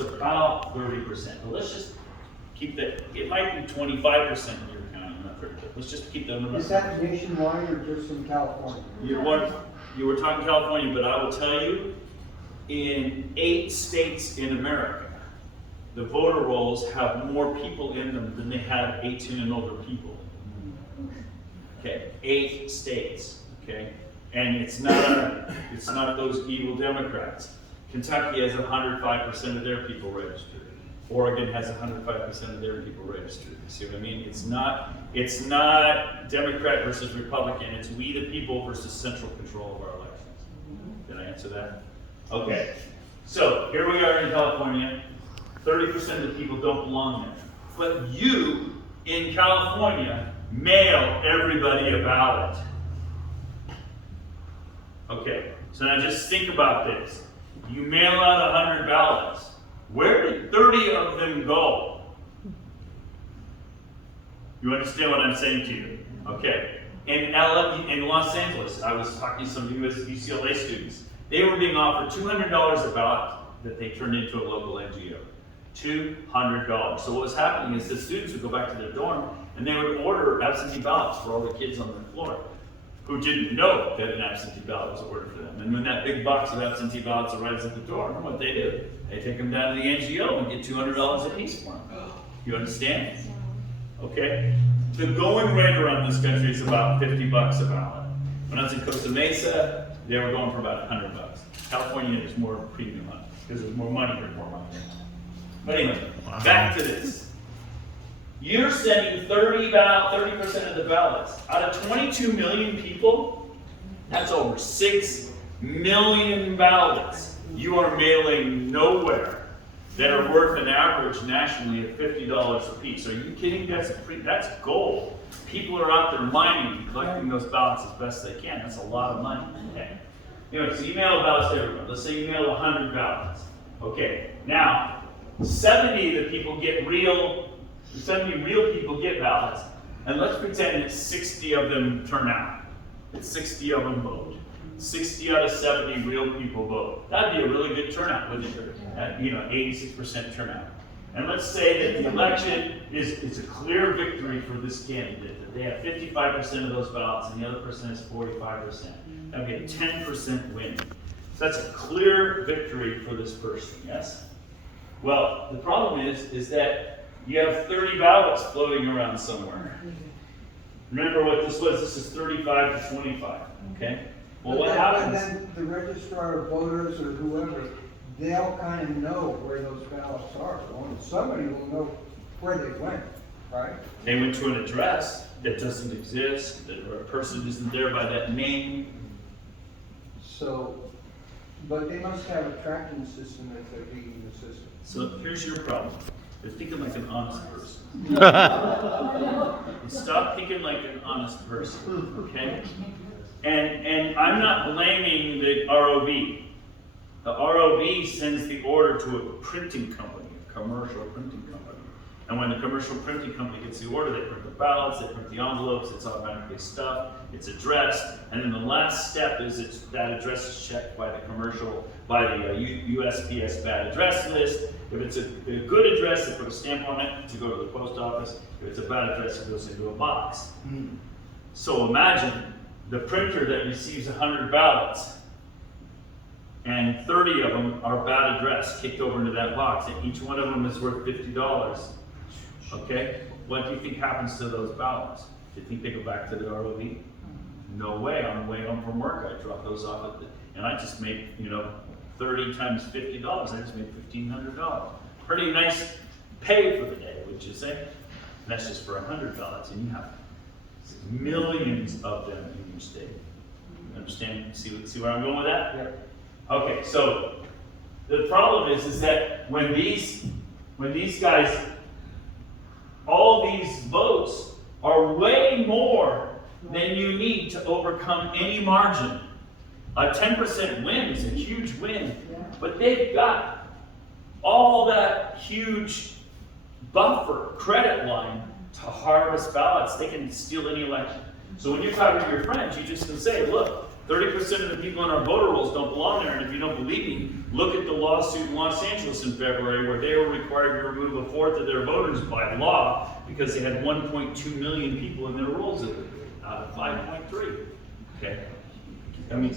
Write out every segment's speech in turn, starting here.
It's about 30%. But let's just keep that, it might be 25% in your county, not 30%. Let's just keep that number. Is that nationwide or just in California? You were talking California, but I will tell you, in 8 states in America, the voter rolls have more people in them than they have 18 and older people. Okay, 8 states. Okay, and it's not those evil Democrats. Kentucky has 105% of their people registered. Oregon has 105% of their people registered. You see what I mean? It's not Democrat versus Republican. It's we the people versus central control of our elections. Did I answer that? Okay. So here we are in California. 30% of the people don't belong there. But you in California mail everybody a ballot. Okay. So now just think about this. You mail out 100 ballots. Where did 30 of them go? You understand what I'm saying to you? Okay. In Los Angeles, I was talking to some UCLA students. They were being offered $200 a ballot that they turned into a local NGO. $200. So what was happening is the students would go back to their dorm and they would order absentee ballots for all the kids on the floor who didn't know that an absentee ballot was ordered for them. And when that big box of absentee ballots arrives at the door, what they do? They take them down to the NGO and get $200 a piece for them. You understand? Okay? The going rate around this country is about $50 a ballot. When I was in Costa Mesa, they were going for about $100. California is more premium on it because there's more money for more money. But anyway, back to this. You're sending 30% of the ballots. Out of 22 million people, that's over 6 million ballots you are mailing nowhere that are worth an average nationally of $50 a piece. Are you kidding? That's gold. People are out there mining and collecting those ballots as best they can. That's a lot of money. Okay. Anyway, so you mail ballots to everyone. Let's say you mail 100 ballots. Okay. Now, 70 real people get ballots, and let's pretend that 60 of them turn out. That 60 of them vote. 60 out of 70 real people vote. That'd be a really good turnout, wouldn't it? 86% turnout. And let's say that the election is a clear victory for this candidate, that they have 55% of those ballots and the other person has 45%. That'd be a 10% win. So that's a clear victory for this person, yes? Well, the problem is that you have 30 ballots floating around somewhere. Remember what this was? This is 35 to 25, okay? Well, what happens? And then the registrar of voters or whoever, they'll kind of know where those ballots are. Somebody will know where they went, right? They went to an address that doesn't exist, that a person isn't there by that name. So, but they must have a tracking system if they're beating the system. So here's your problem. You're thinking like an honest person. Stop thinking like an honest person, okay? And I'm not blaming the ROV. The ROV sends the order to a printing company, a commercial printing company. And when the commercial printing company gets the order, they print the ballots, they print the envelopes, it's automatically stuffed, it's addressed, and then the last step is that address is checked by the USPS bad address list. If it's a good address, they put a stamp on it to go to the post office. If it's a bad address, it goes into a box. So imagine the printer that receives 100 ballots, and 30 of them are bad address kicked over into that box, and each one of them is worth $50. Okay? What do you think happens to those ballots? Do you think they go back to the ROV? No way. On the way home from work, I dropped those off and I just made, 30 times $50. I just made $1,500. Pretty nice pay for the day, would you say? And that's just for 100 ballots, and you have millions of them in your state. Understand? See where I'm going with that? Yeah. Okay, so the problem is that when these guys, all these votes are way more than you need to overcome any margin. A 10% win is a huge win, but they've got all that huge buffer, credit line to harvest ballots. They can steal any election. So when you're talking to your friends, you just can say, look, 30% of the people on our voter rolls don't belong there, and if you don't believe me, look at the lawsuit in Los Angeles in February where they were required to remove a fourth of their voters by law because they had 1.2 million people in their rolls out of 5.3. Okay? I mean,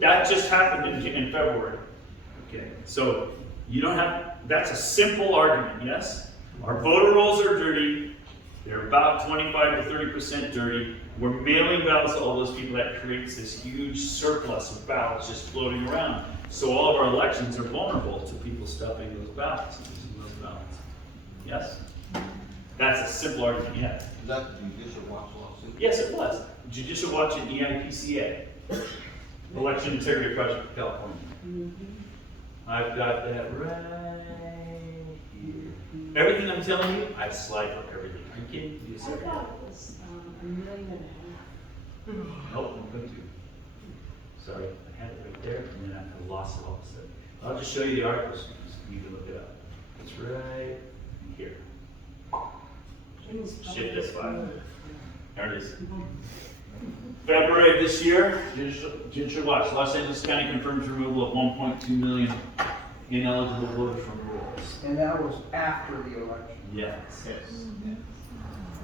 that just happened in February. Okay, so you don't have, that's a simple argument, yes? Our voter rolls are dirty. They're about 25 to 30% dirty. We're mailing ballots to all those people. That creates this huge surplus of ballots just floating around. So all of our elections are vulnerable to people stuffing those ballots and using those ballots. Yes? That's a simple argument, yes. Is that the Judicial Watch lawsuit? Yes, it was. Judicial Watch and EIPCA. Election Integrity Project of California. I've got that right here. Everything I'm telling you, I slide for everything. Are you kidding? You I said thought it was $1.5 million. nope, I'm going to. Sorry, I had it right there, and then I lost it all of a sudden. I'll just show you the articles. You can look it up. It's right here. Shift this file. There it is. February of this year, Judicial Watch, Los Angeles County confirms removal of 1.2 million ineligible voters from the rolls. And that was after the election. Yes.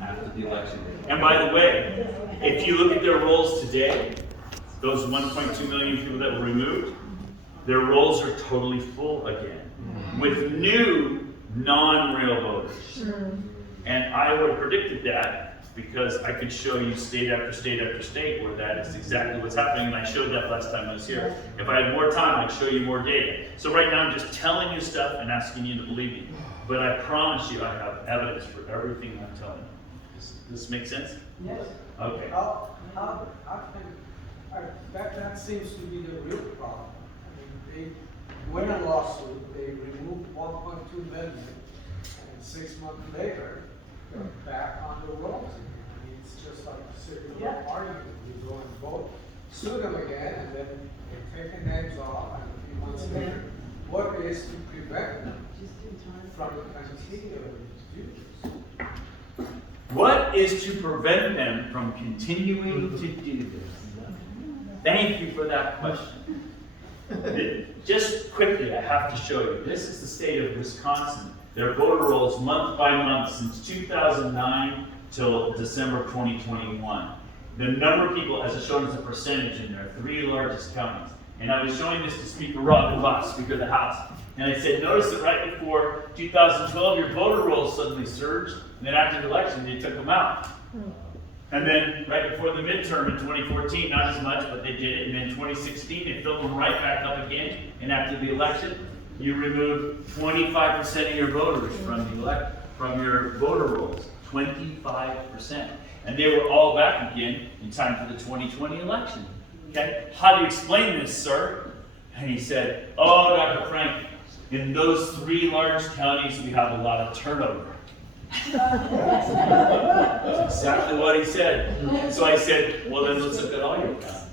After the election. And by the way, if you look at their rolls today, those 1.2 million people that were removed, their rolls are totally full again with new non-rail voters. And I would have predicted that because I could show you state after state after state where that is exactly what's happening, and I showed that last time I was here. If I had more time, I'd show you more data. So right now I'm just telling you stuff and asking you to believe me. But I promise you I have evidence for everything I'm telling you. Does this make sense? Yes. Okay. I think that seems to be the real problem. I mean, they win a lawsuit, they remove 1.2 million, and 6 months later, they're back on the rolls again. I mean, it's just like a circular argument. You go and vote, sue them again, and then they take their names off, and a few months later, what is to prevent them from continuing to do this? What is to prevent them from continuing to do this? Thank you for that question. Just quickly, I have to show you. This is the state of Wisconsin. Their voter rolls month by month since 2009 till December 2021. The number of people, as it's shown as a percentage in their 3 largest counties. And I was showing this to Speaker Robin Voss, Speaker of the House. And I said, notice that right before 2012, your voter rolls suddenly surged. And then after the election, they took them out. And then right before the midterm in 2014, not as much, but they did it. And then 2016, they filled them right back up again. And after the election, you removed 25% of your voters from your voter rolls. 25%. And they were all back again in time for the 2020 election. Okay? How do you explain this, sir? And he said, oh, Dr. Frank, in those 3 large counties, we have a lot of turnover. That's exactly what he said. So I said, well, then let's look at all your counties.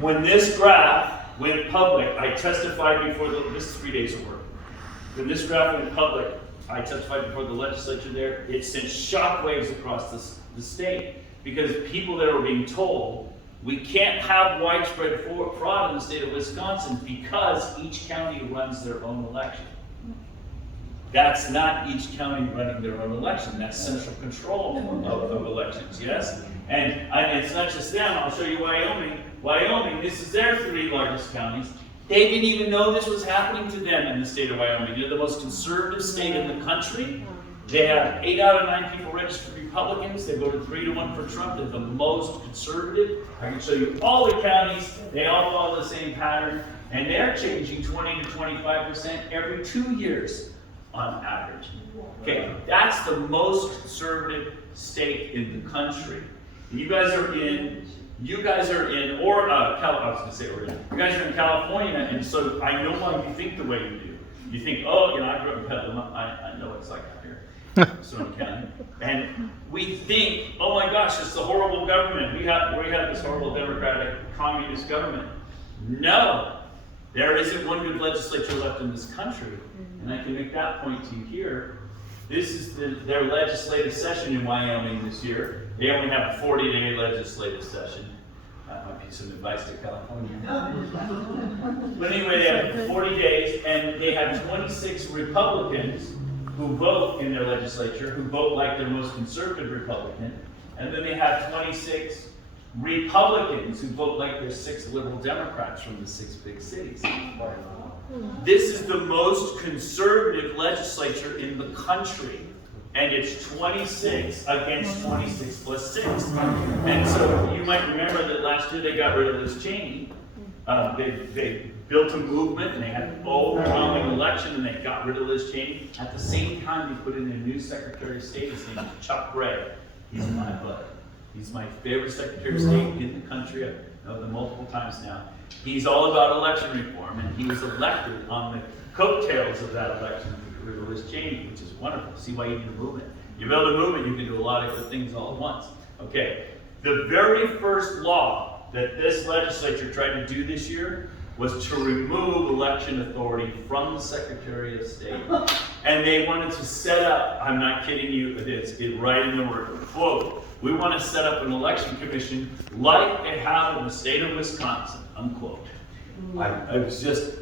When this graph went public, I testified before this is 3 days of work. When this graph went public, I testified before the legislature there. It sent shockwaves across the state because people there were being told, we can't have widespread fraud in the state of Wisconsin because each county runs their own election. That's not each county running their own election. That's central control of elections, yes? And it's not just them. I'll show you Wyoming. Wyoming, this is their 3 largest counties. They didn't even know this was happening to them in the state of Wyoming. They're the most conservative state in the country. They have 8 out of 9 people registered Republicans. They voted 3-1 for Trump. They're the most conservative. I can show you all the counties. They all follow the same pattern. And they're changing 20 to 25% every 2 years on average. Okay, that's the most conservative state in the country. You guys are in California, and so I know why you think the way you do. You think, oh, I grew up in Petaluma. I know what it's like out here, Sonoma County. And we think, oh my gosh, it's the horrible government. We have this horrible democratic communist government. No, there isn't one good legislature left in this country. And I can make that point to you here. This is their legislative session in Wyoming this year. They only have a 40-day legislative session. That might be some advice to California. But anyway, they have 40 days, and they have 26 Republicans who vote in their legislature, who vote like their most conservative Republican. And then they have 26 Republicans who vote like their 6 liberal Democrats from the 6 big cities. This is the most conservative legislature in the country. And it's 26 against 26 plus 6. And so you might remember that last year they got rid of Liz Cheney. They built a movement and they had an overwhelming election and they got rid of Liz Cheney. At the same time, they put in a new Secretary of State. His name is Chuck Gray. He's my bud. He's my favorite Secretary of State in the country. I've known them multiple times now. He's all about election reform, and he was elected on the coattails of that election to get rid of Liz Cheney, which is wonderful. See why you need a movement. You build a movement, you can do a lot of good things all at once. Okay, the very first law that this legislature tried to do this year was to remove election authority from the Secretary of State. And they wanted to set up, I'm not kidding you, it's right in the word, quote, we want to set up an election commission like they have in the state of Wisconsin, unquote. I was just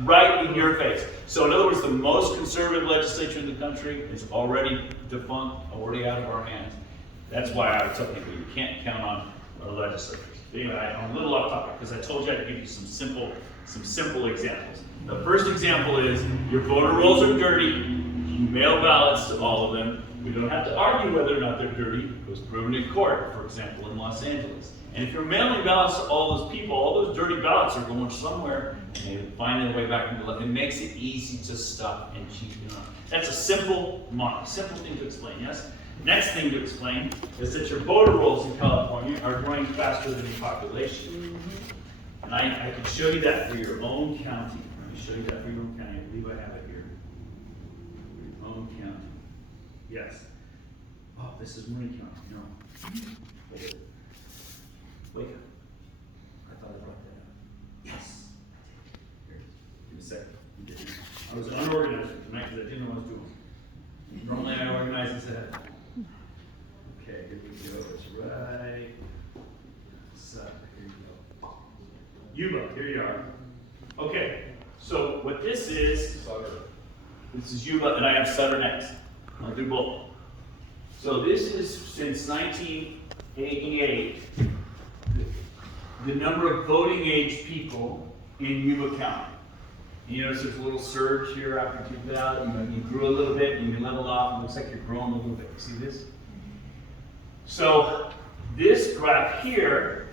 right in your face. So in other words, the most conservative legislature in the country is already defunct, already out of our hands. That's why I tell people you can't count on our legislators. Anyway, I'm a little off topic because I told you I'd give you some simple examples. The first example is your voter rolls are dirty. You mail ballots to all of them. We don't have to argue whether or not they're dirty. It was proven in court, for example, in Los Angeles. And if you're mailing ballots to all those people, all those dirty ballots are going somewhere and they find their way back into life. It makes it easy to stuff and cheat. That's a simple thing to explain, yes? Next thing to explain is that your voter rolls in California are growing faster than your population. And I can show you that for your own county. Let me show you that for your own county. I believe I have it here. For your own county. Yes. Oh, this is Marin County. No. Wait up. I thought I brought that up. Yes. Here. Give me a second. I was unorganized tonight because I didn't know what I was doing. Normally I organize this ahead. Okay, here we go. It's right. So, here you go. Yuba, here you are. Okay, so what this is Yuba, and I have Sutter next. I'll do both. So this is since 1988, the number of voting age people in Yuba County. You notice there's a little surge here after 2000. You grew a little bit and you leveled off. It looks like you're growing a little bit. You see this? So this graph here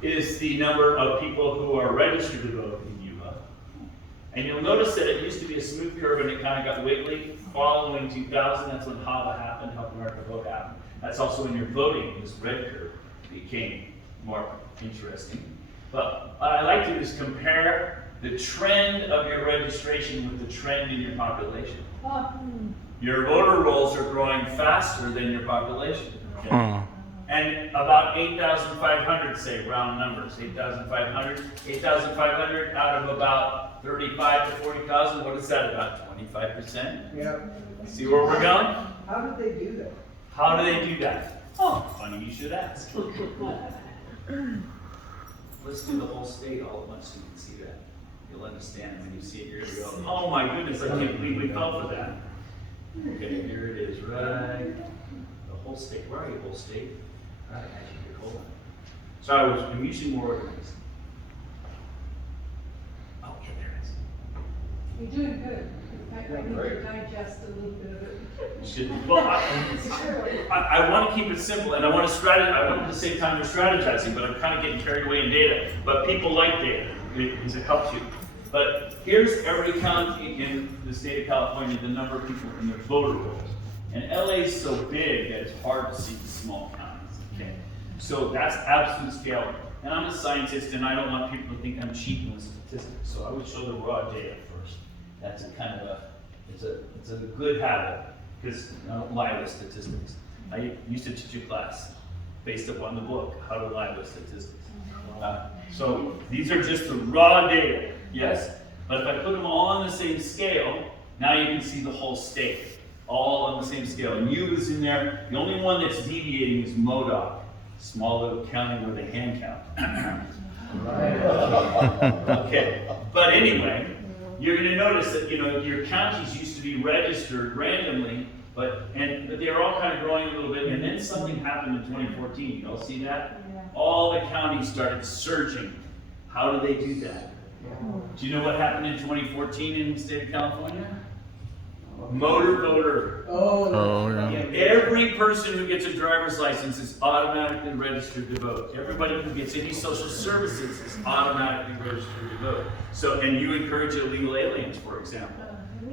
is the number of people who are registered to vote in Yuba. And you'll notice that it used to be a smooth curve and it kind of got wiggly. Following 2000, that's when HAVA happened, Help America Vote happened. That's also when your voting, this red curve, became more interesting. But what I like to do is compare the trend of your registration with the trend in your population. Your voter rolls are growing faster than your population. Okay? And about 8,500, say, round numbers, 8,500 out of about 35 to 40,000, what is that, about 25%? Yeah. See where we're going? How did they do that? How do they do that? Oh, funny you should ask. Let's do the whole state all at once so you can see that. You'll understand when you see it, you're going to go, oh my goodness, I can't believe we fell for that. Okay, here it is, right? The whole state. Where are you, whole state? All right, actually, hold on. So I'm usually more organized. Oh, yeah, there it is. You're doing good. In fact, I need to digest a little bit of it. You should, well, I want to keep it simple, and I want to strategize. I want to save time for strategizing, but I'm kind of getting carried away in data. But people like data because it helps you. But here's every county in the state of California, the number of people in their voter rolls. And LA is so big that it's hard to see the small counties. Okay, so that's absolute scale. And I'm a scientist, and I don't want people to think I'm cheating with statistics. So I would show the raw data first. That's a kind of it's a good habit because I don't lie with statistics. I used to teach a class based upon the book, How to Lie with Statistics. So these are just the raw data, yes? But if I put them all on the same scale, now you can see the whole state. all on the same scale. And U is in there, the only one that's deviating is MODOC, small little county with a hand count. Okay, but anyway, you're gonna notice that, your counties used to be registered randomly, but they're all kind of growing a little bit, and then something happened in 2014, you all see that? Yeah. All the counties started surging. How do they do that? Do you know what happened in 2014 in the state of California? Motor voter. Oh, Every person who gets a driver's license is automatically registered to vote. Everybody who gets any social services is automatically registered to vote. So, and you encourage illegal aliens, for example.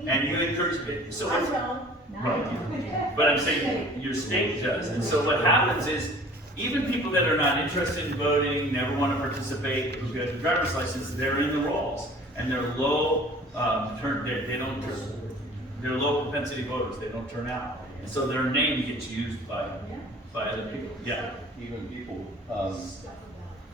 And you encourage, so I it's, don't. right. But I'm saying your state does. And so what happens is, even people that are not interested in voting, never want to participate, who get a driver's license, they're in the rolls. And they're low, they're low propensity voters, they don't turn out. And so their name gets used by other people, yeah. Even people,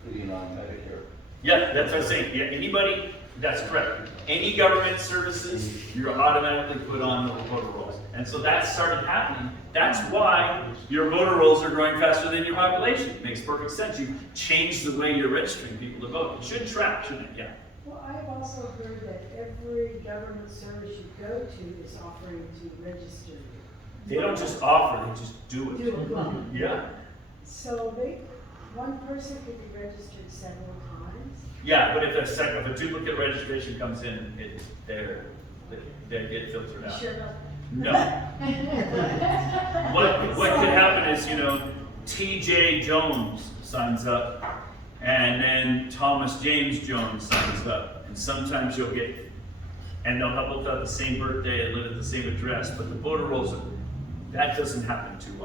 sitting on Medicare. Yeah, that's what I'm saying, yeah, anybody, that's correct. Any government services, you're automatically put on the voter rolls. And so that started happening. That's why your voter rolls are growing faster than your population. It makes perfect sense. You changed the way you're registering people to vote. It should track, shouldn't it? Yeah. Well, I've also heard that every government service you go to is offering to register you. They don't just offer, they just do it. Do it, well. Yeah. So one person could be registered several times. Yeah, but if a duplicate registration comes in, they get filtered out. Sure enough. No. What could happen is, T.J. Jones signs up, and then Thomas James Jones signs up, and sometimes you'll get, and they'll both have the same birthday and live at the same address, but the voter rolls, that doesn't happen too often.